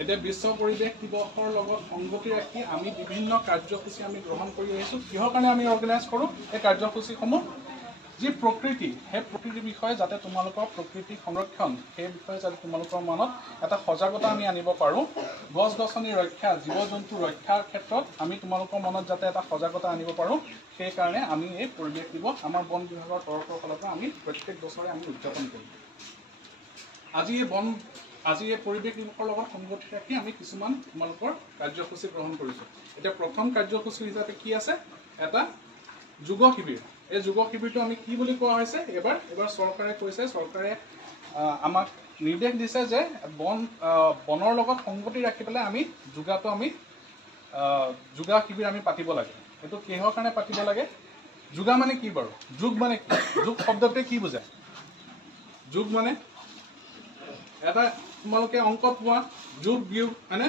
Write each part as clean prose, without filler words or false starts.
এতিয়া বিশ্ব পৰিৱেশ দিৱসৰ লগত সংগতি ৰাখি আমি বিভিন্ন কাৰ্যসূচী আমি গ্ৰহণ কৰি আহিছোঁ। কিহৰ কাৰণে আমি অৰ্গেনাইজ কৰোঁ এই কাৰ্যসূচীসমূহ? যি প্ৰকৃতি, সেই প্ৰকৃতিৰ বিষয়ে যাতে তোমালোকৰ প্ৰকৃতি সংৰক্ষণ, সেই বিষয়ে যাতে তোমালোকৰ মনত এটা সজাগতা আমি আনিব পাৰোঁ। গছ গছনি ৰক্ষা, জীৱ জন্তু ৰক্ষাৰ ক্ষেত্ৰত আমি তোমালোকৰ মনত যাতে এটা সজাগতা আনিব পাৰোঁ, সেইকাৰণে আমি এই পৰিৱেশ দিৱস আমাৰ বন বিভাগৰ তৰফৰ ফালৰ পৰা আমি প্ৰত্যেক বছৰে আমি উদযাপন কৰোঁ। আজি এই পৰিৱেশ দিৱসৰ লগত সংগতি ৰাখি আমি কিছুমান তোমালোকৰ কাৰ্যসূচী গ্ৰহণ কৰিছোঁ। এতিয়া প্ৰথম কাৰ্যসূচী হিচাপে কি আছে? এটা যোগ শিবিৰ। এই যোগ শিবিৰটো আমি কি বুলি কোৱা হৈছে? এবাৰ চৰকাৰে কৈছে, চৰকাৰে আমাক নিৰ্দেশ দিছে যে বনৰ লগত সংগতি ৰাখি পেলাই আমি যোগা শিবিৰ আমি পাতিব লাগে। এইটো কিহৰ কাৰণে পাতিব লাগে? যোগা মানে কি বাৰু? যোগ মানে কি? যোগ শব্দটোৱে কি বুজায়? যোগ মানে এটা তোমালোকে অংকত পোৱা যোগ বিয়োগ, হয়নে?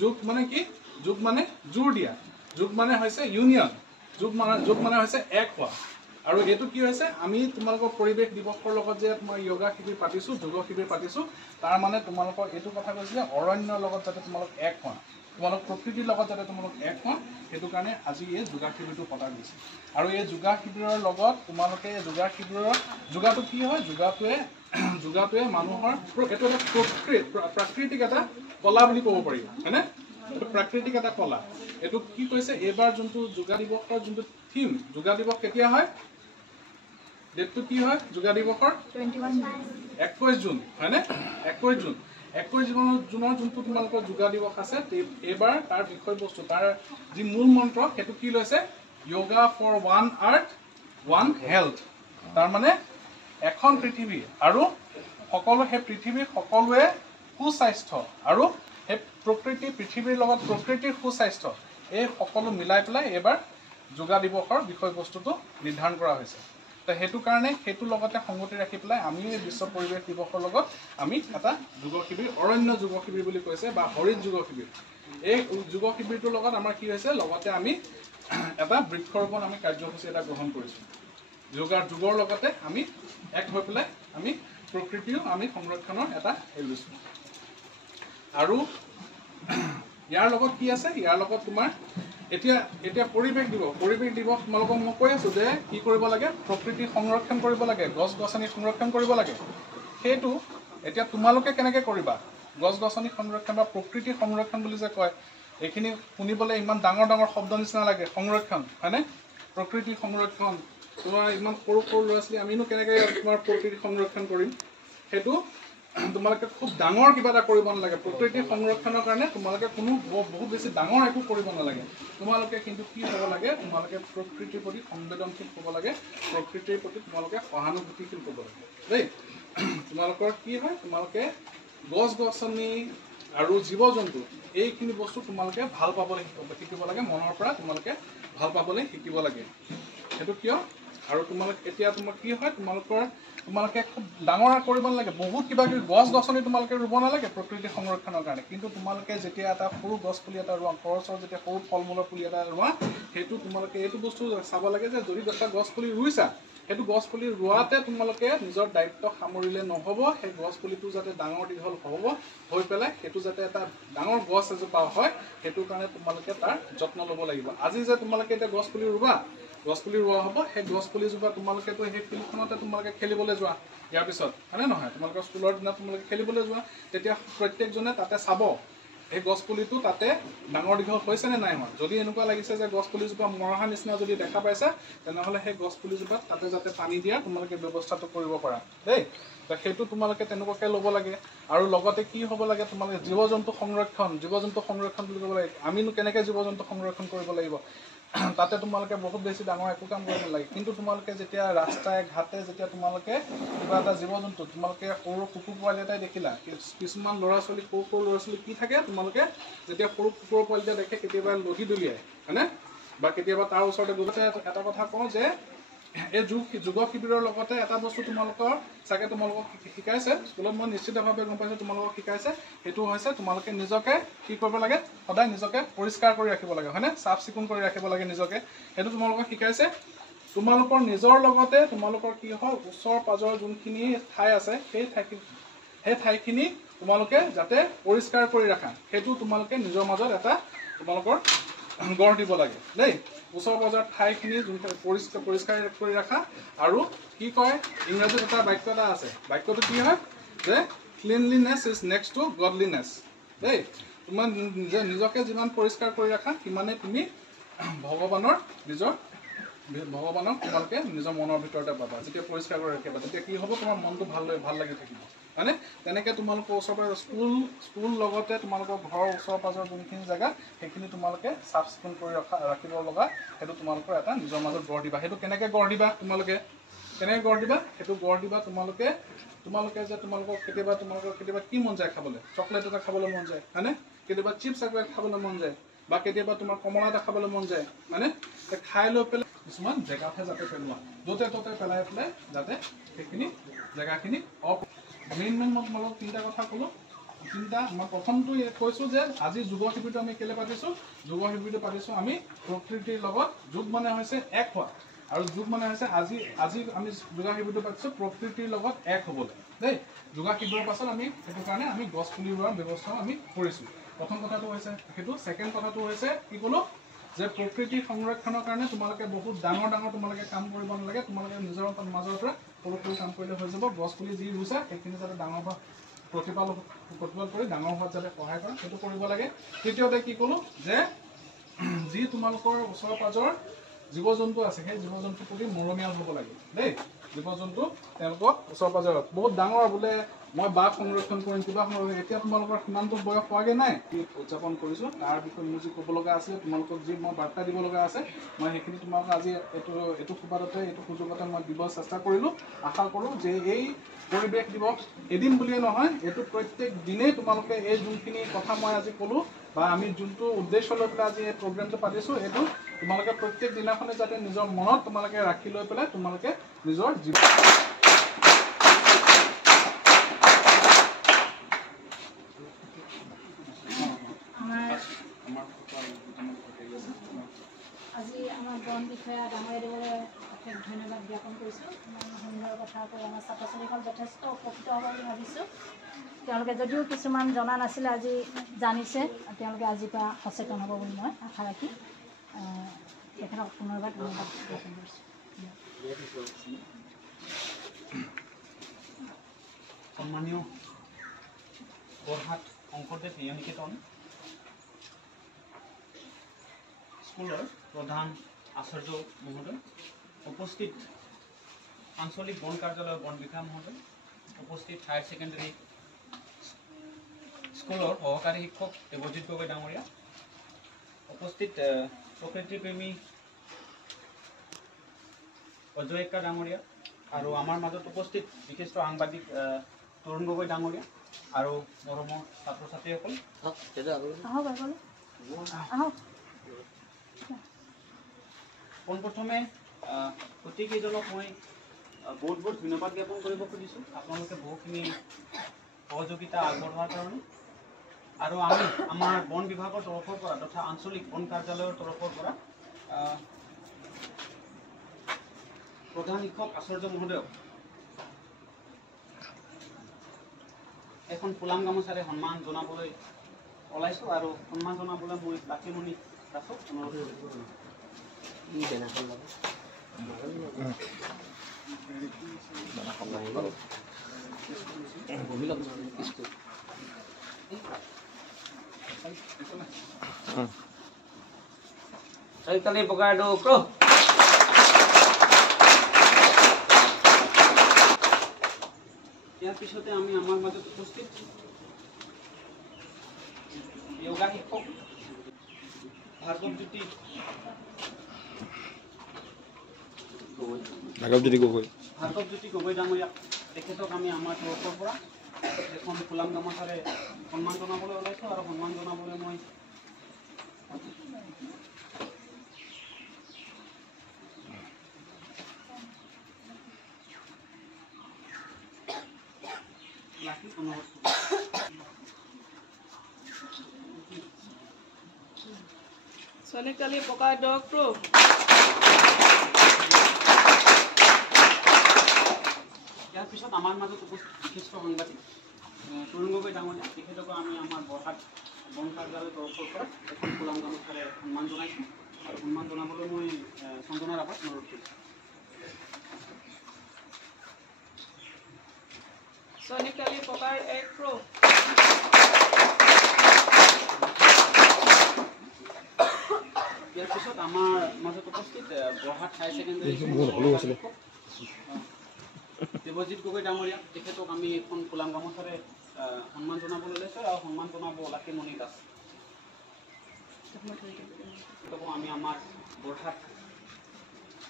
যোগ মানে কি? যোগ মানে জোৰ দিয়া। যোগ মানে হৈছে ইউনিয়ন। যোগ মানে হৈছে এক হোৱা। আৰু এইটো কি হৈছে? আমি তোমালোকৰ পৰিৱেশ দিৱসৰ লগত যে তোমাৰ য়োগা শিবিৰ পাতিছোঁ, যোগ শিবিৰ পাতিছোঁ, তাৰ মানে তোমালোকৰ এইটো কথা কৈছে যে অৰণ্যৰ লগত যাতে তোমালোক এক হোৱা, তোমালোক প্ৰকৃতিৰ লগত যাতে তোমালোক এক হোৱা, সেইটো কাৰণে আজি এই যোগা শিবিৰটো পতা গৈছে। আৰু এই যোগা শিবিৰৰ লগত তোমালোকে যোগাটো কি হয়? যোগাটোৱে মানুহৰ এইটো এটা প্ৰাকৃতিক এটা কলা বুলি ক'ব পাৰি, হয়নে? এইটো প্ৰাকৃতিক এটা কলা। এইটো কি কৈছে? এইবাৰ যোনটো যোগা দিৱসৰ যোনটো থিম, যোগা দিৱস কেতিয়া হয়? ডেটটো কি হয় যোগা দিৱসৰ? 21 জুন, হয়নে? 21 জুনৰ যোনটো তোমালোকৰ যোগা দিৱস আছে, এইবাৰ তাৰ বিষয়বস্তু, তাৰ যি মূল মন্ত্ৰ, সেইটো কি লৈছে? Yoga for one earth one health. তাৰমানে এখন পৃথিৱী আৰু সেই পৃথিৱীৰ সকলোৱে সুস্বাস্থ্য আৰু সেই পৃথিৱীৰ লগত প্ৰকৃতিৰ সুস্বাস্থ্য, এই সকলো মিলাই পেলাই এইবাৰ যোগা দিৱসৰ বিষয়বস্তুটো নিৰ্ধাৰণ কৰা হৈছে। তো সেইটো কাৰণে সেইটোৰ লগতে সংগতি ৰাখি পেলাই আমি এই বিশ্ব পৰিৱেশ দিৱসৰ লগত আমি এটা যোগ শিবিৰ, অৰণ্য যোগ শিবিৰ বুলি কৈছে বা হৰিত যোগ শিবিৰ, এই যোগ শিবিৰটোৰ লগত আমাৰ কি হৈছে? লগতে আমি এটা বৃক্ষৰোপণ আমি কাৰ্যসূচী এটা গ্ৰহণ কৰিছোঁ। যোগৰ লগতে আমি এক হৈ পেলাই আমি প্ৰকৃতিও আমি সংৰক্ষণৰ এটা হেৰি লৈছোঁ। আৰু ইয়াৰ লগত কি আছে? ইয়াৰ লগত তোমাৰ এতিয়া পৰিৱেশ দিৱস তোমালোকক মই কৈ আছোঁ যে কি কৰিব লাগে? প্ৰকৃতি সংৰক্ষণ কৰিব লাগে, গছ গছনি সংৰক্ষণ কৰিব লাগে। সেইটো এতিয়া তোমালোকে কেনেকৈ কৰিবা? গছ গছনি সংৰক্ষণ বা প্ৰকৃতি সংৰক্ষণ বুলি যে কয়, এইখিনি শুনিবলৈ ইমান ডাঙৰ ডাঙৰ শব্দ নিচিনা লাগে। সংৰক্ষণ, হয়নে? প্ৰকৃতি সংৰক্ষণ, তোমাৰ ইমান সৰু ল'ৰা ছোৱালী, আমিনো কেনেকৈ তোমাৰ প্ৰকৃতি সংৰক্ষণ কৰিম? সেইটো তোমালোকে খুব ডাঙৰ কিবা এটা কৰিব নালাগে। প্ৰকৃতি সংৰক্ষণৰ কাৰণে তোমালোকে বহুত বেছি ডাঙৰ একো কৰিব নালাগে। তোমালোকে কিন্তু কি হ'ব লাগে? তোমালোকে প্ৰকৃতিৰ প্ৰতি সংবেদনশীল হ'ব লাগে, প্ৰকৃতিৰ প্ৰতি তোমালোকে সহানুভূতিশীল হ'ব লাগে দেই। তোমালোকৰ কি হয়? তোমালোকে গছ গছনি আৰু জীৱ জন্তু, এইখিনি বস্তু তোমালোকে ভাল পাবলৈ শিকিব লাগে। মনৰ পৰা তোমালোকে ভাল পাবলৈ শিকিব লাগে। সেইটো কিয়? আৰু এতিয়া তোমাৰ কি হয়? তোমালোকে খুব ডাঙৰ কৰিব নালাগে, বহুত কিবা কিবি গছ গছনি তোমালোকে ৰুব নালাগে প্ৰকৃতি সংৰক্ষণৰ কাৰণে। কিন্তু তোমালোকে যেতিয়া এটা সৰু গছ পুলি এটা ৰোৱা, খৰচৰ যেতিয়া সৰু ফল মূলৰ পুলি এটা ৰোৱা, সেইটো তোমালোকে এইটো বস্তু চাব লাগে যে যদি এটা গছ পুলি ৰুইছা, সেইটো গছ পুলি ৰোৱাতে তোমালোকে নিজৰ দায়িত্ব সামৰিলে নহ'ব। সেই গছ পুলিটো যাতে ডাঙৰ দীঘল হৈ পেলাই সেইটো যাতে এটা ডাঙৰ গছ এজোপা হয়, সেইটো কাৰণে তোমালোকে তাৰ যত্ন ল'ব লাগিব। আজি যে তোমালোকে এতিয়া গছ পুলি ৰোৱা হ'ব, সেই গছ পুলিজোপা তোমালোকেতো সেই ফিল্ডখনতে তোমালোকে খেলিবলৈ যোৱা ইয়াৰ পিছত, হয়নে নহয়? তোমালোকৰ স্কুলৰ দিনত তোমালোকে খেলিবলৈ যোৱা, তেতিয়া প্ৰত্যেকজনে তাতে চাব এই গছ পুলিটো তাতে ডাঙৰ দীঘল হৈছে নে নাই হোৱা। যদি এনেকুৱা লাগিছে যে গছ পুলিজোপা মৰহা নিচিনা যদি দেখা পাইছে, তেনেহ'লে সেই গছ পুলিজোপাত তাতে যাতে পানী দিয়া তোমালোকে ব্যৱস্থাটো কৰিব পাৰা দেই। সেইটো তোমালোকে তেনেকুৱাকৈ ল'ব লাগে। আৰু লগতে কি হ'ব লাগে? তোমালোকে জীৱ জন্তু সংৰক্ষণ বুলি ক'ব লাগে। আমিনো কেনেকৈ জীৱ জন্তু সংৰক্ষণ কৰিব লাগিব? তাতে তোমালোকে বহুত বেছি ডাঙৰ একো কাম কৰিব নালাগে। কিন্তু তোমালোকে যেতিয়া ৰাস্তাই ঘাটে যেতিয়া তোমালোকে কিবা এটা জীৱ জন্তু, তোমালোকে সৰু কুকুৰ পোৱালি এটাই দেখিলা, কিছুমান সৰু ল'ৰা ছোৱালী কি থাকে? তোমালোকে যেতিয়া সৰু কুকুৰ পোৱালি এটা দেখে, কেতিয়াবা লহি দলিয়াই, হয়নে? বা কেতিয়াবা তাৰ ওচৰতে গৈ এটা কথা কওঁ যে এই যোগ শিবিৰৰ লগতে এটা বস্তু তোমালোকক শিকাইছে স্কুলত, মই নিশ্চিতভাৱে গম পাইছোঁ তোমালোকক শিকাইছে। সেইটো হৈছে তোমালোকে নিজকে কি কৰিব লাগে? সদায় নিজকে পৰিষ্কাৰ কৰি ৰাখিব লাগে, হয়নে? চাফ চিকুণ কৰি ৰাখিব লাগে নিজকে। সেইটো তোমালোকক শিকাইছে। তোমালোকৰ নিজৰ লগতে তোমালোকৰ কি হয়? ওচৰ পাজৰ যোনখিনি ঠাই আছে, সেই ঠাইখিনি তোমালোকে যাতে পৰিষ্কাৰ কৰি ৰাখা সেইটো তোমালোকে নিজৰ মাজত এটা তোমালোকৰ গঢ় দিব লাগে দেই ওচৰ পাজৰ ঠাইখিনি পৰিষ্কাৰ কৰি ৰাখা আৰু কি কয় ইংৰাজীত এটা বাক্য এটা আছে বাক্যটো কি হয় যে ক্লিনলিনেছ ইজ নেক্সট টু গডলিনেছ দেই তোমাৰ নিজকে যিমান পৰিষ্কাৰ কৰি ৰাখা সিমানেই তুমি ভগৱানক তোমালোকে নিজৰ মনৰ ভিতৰতে পাবা যেতিয়া পৰিষ্কাৰ কৰি ৰাখিবা তেতিয়া কি হ'ব তোমাৰ মনটো ভাল লাগি থাকিব হয়নে তেনেকৈ তোমালোকৰ ওচৰ পাজৰ স্কুল লগতে তোমালোকৰ ঘৰৰ ওচৰ পাজৰ যোনখিনি জেগা সেইখিনি তোমালোকে চাফ চিকুণ কৰি ৰাখিব লগা সেইটো তোমালোকৰ এটা নিজৰ মাজত গঢ় দিবা সেইটো কেনেকৈ গঢ় দিবা তোমালোকে সেইটো গঢ় দিবা তোমালোকে যে তোমালোকৰ কেতিয়াবা কি মন যায় খাবলৈ চকলেট এটা খাবলৈ মন যায় হয়নে কেতিয়াবা চিপছ এটা খাবলৈ মন যায় বা কেতিয়াবা তোমাৰ কমলা এটা খাবলৈ মন যায় মানে খাই লৈ পেলাই কিছুমান জেগাতহে যাতে পেলোৱা য'তে ত'তে পেলাই যাতে সেইখিনি জেগাখিনি মেইন মই তোমালোকক তিনিটা কথা ক'লোঁ মই প্ৰথমটো কৈছোঁ যে আজি যোগ শিবিৰটো আমি কেলৈ পাতিছোঁ যোগ শিবিৰটো পাতিছোঁ আমি প্ৰকৃতিৰ লগত যোগ মানে হৈছে এক হোৱা আৰু যোগ মানে হৈছে আজি আমি যোগ শিবিৰটো পাতিছোঁ প্ৰকৃতিৰ লগত এক হ'বলৈ দেই যোগ শিবিৰৰ পাছত আমি সেইটো কাৰণে আমি গছ পুলি ৰোৱাৰ ব্যৱস্থাও আমি কৰিছোঁ প্ৰথম কথাটো হৈছে সেইটো ছেকেণ্ড কথাটো হৈছে কি ক'লোঁ যে প্ৰকৃতি সংৰক্ষণৰ কাৰণে তোমালোকে বহুত ডাঙৰ তোমালোকে কাম কৰিব নালাগে তোমালোকে নিজৰ মাজৰ পৰা সৰু কাম কৰিলে হৈ যাব গছ পুলি যি ৰুইছা সেইখিনি যাতে ডাঙৰ হোৱা প্ৰতিপাল কৰি ডাঙৰ হোৱাত যাতে সহায় কৰে সেইটো কৰিব লাগে তৃতীয়তে কি ক'লোঁ যে যি তোমালোকৰ ওচৰ পাজৰ জীৱ জন্তু আছে সেই জীৱ জন্তুৰ প্ৰতি মৰমীয়াল হ'ব লাগে দেই জীৱ জন্তু তেওঁলোকক ওচৰ পাজৰত বহুত ডাঙৰ বোলে মই বাঘ সংৰক্ষণ কৰিম কিবা সংৰক্ষণ এতিয়া তোমালোকৰ সিমানটো বয়স হোৱাগৈ নাই উদযাপন কৰিছোঁ তাৰ বিষয়ে মোৰ যি ক'ব লগা আছিলে তোমালোকক যি মই বাৰ্তা দিব লগা আছে মই সেইখিনি তোমালোকক আজি এইটো সুবাদতে এইটো সুযোগতে মই দিব চেষ্টা কৰিলোঁ আশা কৰোঁ যে এই পৰিৱেশ দিৱস এদিন বুলিয়ে নহয় এইটো প্ৰত্যেক দিনেই তোমালোকে এই যোনখিনি কথা মই আজি ক'লোঁ বা আমি যোনটো উদ্দেশ্য লৈ পেলাই আজি এই প্ৰগ্ৰেমটো পাতিছোঁ এইটো তোমালোকে প্ৰত্যেক দিনাখনে যাতে নিজৰ মনত তোমালোকে ৰাখি লৈ পেলাই তোমালোকে নিজৰ জীৱন আজি আমাৰ বন বিষয়া ডাঙৰ দিবলৈ অশেষ ধন্যবাদ জ্ঞাপন কৰিছোঁ ইমান সুন্দৰ কথা কৈ আমাৰ ছাত্ৰ ছাত্ৰীসকল যথেষ্ট উপকৃত হ'ব বুলি ভাবিছোঁ তেওঁলোকে যদিও কিছুমান জনা নাছিলে আজি জানিছে তেওঁলোকে আজিৰ পৰা সচেতন হ'ব বুলি মই আশা ৰাখি তেখেতক পুনৰবাৰ ধন্যবাদ জ্ঞাপন কৰিছোঁ সন্মানীয় বৰহাট শংকৰদেৱ নিকেতন স্কুলৰ প্ৰধান আচাৰ্য মহোদয় উপস্থিত আঞ্চলিক বন কাৰ্যালয়ৰ বন বিষয়া মহোদয় উপস্থিত হায়াৰ ছেকেণ্ডেৰী স্কুলৰ সহকাৰী শিক্ষক দেৱজিৎ গগৈ ডাঙৰীয়া উপস্থিত প্ৰকৃতিপ্ৰেমী অজয়কা ডাঙৰীয়া আৰু আমাৰ মাজত উপস্থিত বিশিষ্ট সাংবাদিক তৰুণ গগৈ ডাঙৰীয়া আৰু মৰমৰ ছাত্ৰ ছাত্ৰীসকল পোনপ্ৰথমে গোটেইকেইজনক মই বহুত ধন্যবাদ জ্ঞাপন কৰিব খুজিছোঁ আপোনালোকে বহুখিনি সহযোগিতা আগবঢ়োৱাৰ কাৰণে আৰু আমি আমাৰ বন বিভাগৰ তৰফৰ পৰা তথা আঞ্চলিক বন কাৰ্যালয়ৰ তৰফৰ পৰা প্ৰধান শিক্ষক আচাৰ্য মহোদয়ক এখন ফুলাম গামোচাৰে সন্মান জনাবলৈ ওলাইছোঁ আৰু সন্মান জনাবলৈ মই লাকিমণি দাসক অনুৰোধ কৰিছোঁ Kali Bogado Pro. ইয়াৰ পিছতে আমি আমাৰ মাজত উপস্থিত যোগা শিক্ষক ভাৰ্গৱজ্যোতি গগৈ ডাঙৰীয়া তেখেতক আমি আমাৰ তৰফৰ পৰা এখন ফুলাম গামোচাৰে সন্মান জনাবলৈ ওলাইছোঁ আৰু সন্মান জনাবলৈ মই Sonically Bogado Pro. ইয়াৰ পিছত আমাৰ মাজত উপস্থিত বিশিষ্ট সাংবাদিক তৰুণ গগৈ ডাঙৰীয়া তেখেতকো আমি আমাৰ বৰহাট বন কাৰ্যালয়ৰ তৰফৰ পৰা এখন ফুলাম গামোচাৰে সন্মান জনাইছোঁ আৰু সন্মান জনাবলৈ মই চন্দনা ৰাভাক অনুৰোধ কৰিছোঁ। চনিকালি প্ৰকাৰ 1 প্ৰ ইয়াৰ পিছত আমাৰ মাজত উপস্থিত বৰহাট হাই ছেকেণ্ডাৰী দেৱজিৎ গগৈ ডাঙৰীয়া তেখেতক আমি এখন ফুলাম গামোচাৰে সন্মান জনাবলৈ লৈছোঁ আৰু সন্মান জনাব লাকিমণি দাস তেখেতকো আমি আমাৰ বৰহাট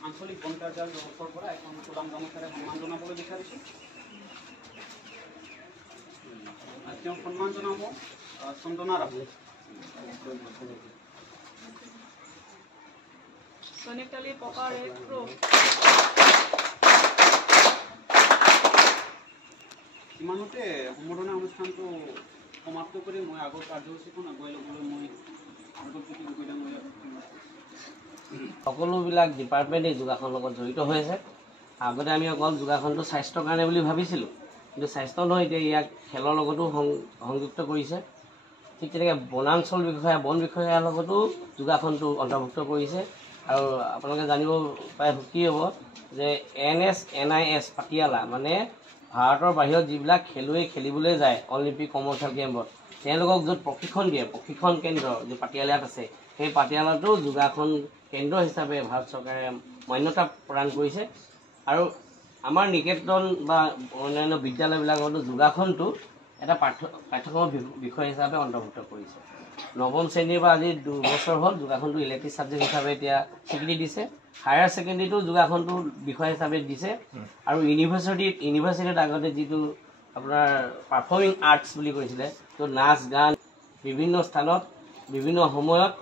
আঞ্চলিক বন কাৰ্যালয়ৰ তৰফৰ পৰা এখন ফুলাম গামোচাৰে সন্মান জনাবলৈ বিচাৰিছোঁ। তেওঁক সন্মান জনাব চন্দনা ৰাভা। চনিকালি প্ৰকাৰ 1 প্ৰ ইমানতে সম্বৰ্ধনা অনুষ্ঠানটো সমাপ্ত কৰি মই আগৰ কাৰ্যসূচীখন আগুৱাই ল'বলৈ মই দেৱজ্যোতি গগৈ ডাঙৰীয়াক সকলোবিলাক ডিপাৰ্টমেণ্টেই যোগাসনৰ লগত জড়িত হৈ আছে। আগতে আমি অকল যোগাসনটো স্বাস্থ্যৰ কাৰণে বুলি ভাবিছিলোঁ, কিন্তু স্বাস্থ্য নহয়, এতিয়া ইয়াক খেলৰ লগতো সংযুক্ত কৰিছে। ঠিক তেনেকৈ বনাঞ্চল বিষয়া বন বিষয়াৰ লগতো যোগাসনটো অন্তৰ্ভুক্ত কৰিছে। আৰু আপোনালোকে জানিব প্ৰায় সুখী হ'ব যে NSNIS পাটিয়ালা মানে ভাৰতৰ বাহিৰত যিবিলাক খেলুৱৈ খেলিবলৈ যায় অলিম্পিক কমনৱেলথ গেমত, তেওঁলোকক য'ত প্ৰশিক্ষণ দিয়ে, প্ৰশিক্ষণ কেন্দ্ৰ যি পাটিয়ালাত আছে, সেই পাটিয়ালাতো যোগাসন কেন্দ্ৰ হিচাপে ভাৰত চৰকাৰে মান্যতা প্ৰদান কৰিছে। আৰু আমাৰ নিকেতন বা অন্যান্য বিদ্যালয়বিলাকতো যোগাসনটো এটা পাঠ্যক্ৰমৰ বিষয় হিচাপে অন্তৰ্ভুক্ত কৰিছে। নৱম শ্ৰেণীৰ পৰা আজি 2 বছৰ হ'ল যোগাসনটো ইলেক্টিভ ছাবজেক্ট হিচাপে এতিয়া স্বীকৃতি দিছে। হায়াৰ ছেকেণ্ডেৰীটো যোগাসনটো বিষয় হিচাপে দিছে। আৰু ইউনিভাৰ্চিটিত আগতে যিটো আপোনাৰ পাৰফৰ্মিং আৰ্টছ বুলি কৈছিলে, তো নাচ গান বিভিন্ন স্থানত বিভিন্ন সময়ত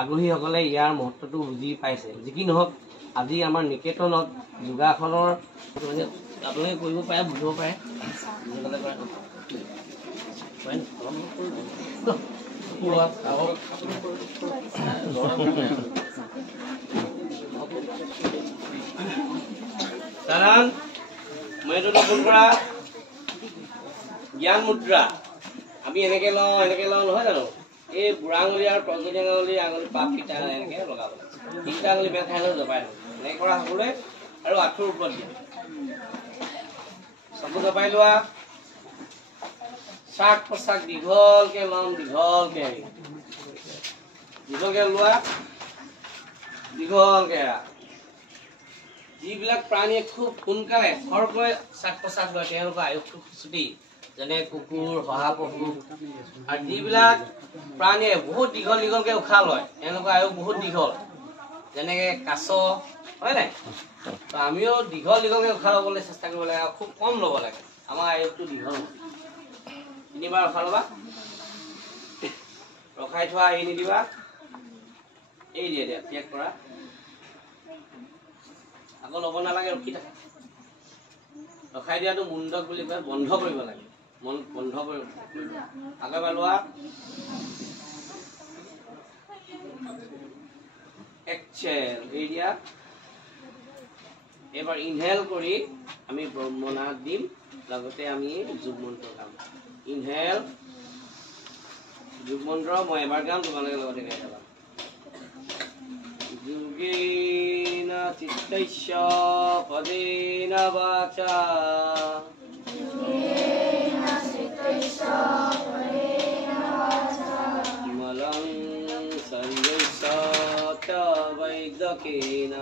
আগ্ৰহীসকলে ইয়াৰ মহত্বটো বুজি পাইছে। যি কি নহওক, আজি আমাৰ নিকেতনত যোগাসনৰ আপোনালোকে কৰিব পাৰে, বুজিব পাৰে। কাৰণ মই এইটো ফোন কৰা জ্ঞান মুদ্ৰা আমি এনেকে লওঁ নহয় জানো? এই বুঢ়া আঙুলি আৰু তৰ্জনী আঙুলি পাপকেইটা এনেকে লগাব লাগে। 3টা আঙুলি বেগ খাই লৈ জপাই লওঁ, এনেকে কৰা সকলোৱে। আৰু আঁঠুৰ ওপৰত দিয়া, চকু জপাই লোৱা। শ্বাস প্ৰশ্বাস দীঘলকে ল'ম, দীঘলকে লোৱা, দীঘলকে এৰা। যিবিলাক প্ৰাণীয়ে খুব সোনকালে খৰকৈ শ্বাস প্ৰশ্বাস লয় তেওঁলোকৰ আয়ুসটো চুটি, যেনে কুকুৰ, শহাপহু। আৰু যিবিলাক প্ৰাণীয়ে বহুত দীঘলকে উশাহ লয় তেওঁলোকৰ আয়ুস বহুত দীঘল, যেনেকৈ কাছ, হয় নাই? তো আমিও দীঘলকে উশাহ ল'বলৈ চেষ্টা কৰিব লাগে আৰু খুব কম ল'ব লাগে, আমাৰ আয়ুসটো দীঘল। 3বাৰ উশাহ ল'বা, ৰখাই থোৱা, এৰি নিদিবা, এই দিয়া ত্যাগ কৰা। আকৌ ল'ব নালাগে, ৰখি থাকা। ৰখাই দিয়াটো মুণ্ডক বুলি কয়, বন্ধ কৰিব লাগে, মন বন্ধ কৰিব। আকৌ এবাৰ লোৱা, এক্সেল, এৰি দিয়া। এইবাৰ ইনহেল কৰি আমি ব্ৰহ্মনাথ দিম, লগতে আমি যোগ মন্ত্ৰ গাম। ইনহেল, যোগ মন্ত্ৰ মই এবাৰ গাম, তোমালোকে লগতে গাই যাবা। যোগেন চিত্তস্য পদেন বাচা মলং সঞ্জস্য বৈদকেন